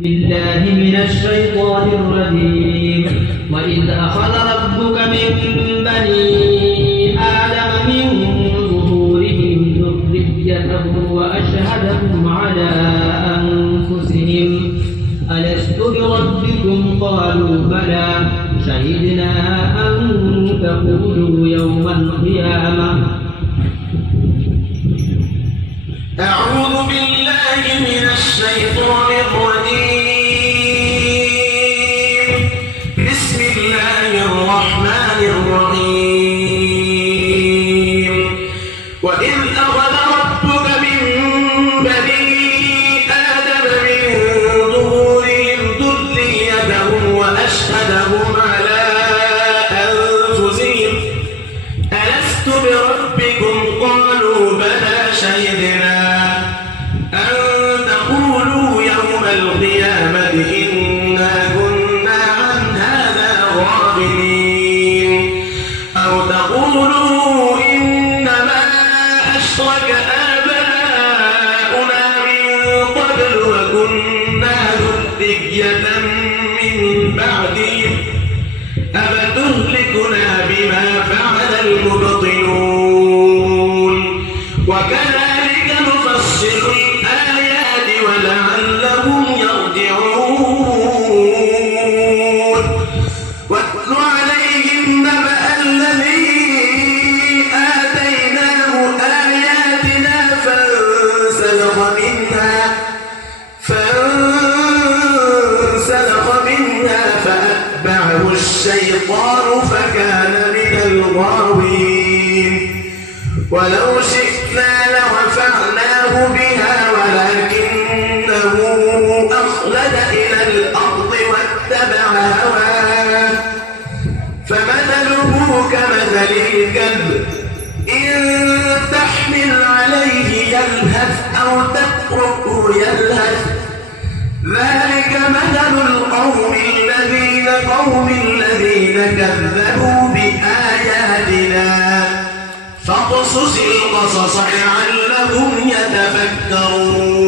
بالله من الشيطان الرجيم. وإذ أخذ ربك من بني آدم من ظهورهم ذريتهم وأشهدهم على أنفسهم ألست بربكم قالوا بلى شهدنا أن تقولوا يوم القيامة. أعوذ بالله من الشيطان الرجيم. بسم الله الرحمن الرحيم. وإذ أخذ ربك من بني آدم من ظهورهم ذريتهم وأشهدهم على أنفسهم ألست بربكم قالوا بلى شهدنا أن تقولوا يوم القيامة إنا كنا عن هذا غافلين أو تقولوا إنما أشرك آباؤنا من قبل وكنا ذرية من بعدهم أفتهلكنا بما فعل المبطلون وكذلك نفصل الآيات ولعلهم يرجعون. واتل عليهم نبأ الذي آتيناه آياتنا فانسلخ منها فأتبعه الشيطان فكان من الغاوين. ولو شئنا لرفعناه بها ولكنه أخلد إلى الأرض واتبع هواه فمثله كمثل الكلب إن تحمل عليه يلهث أو تتركه يلهث ذلك مثل القوم الذين كذبوا بآياتنا فاقصص القصص لعلهم يتفكرون.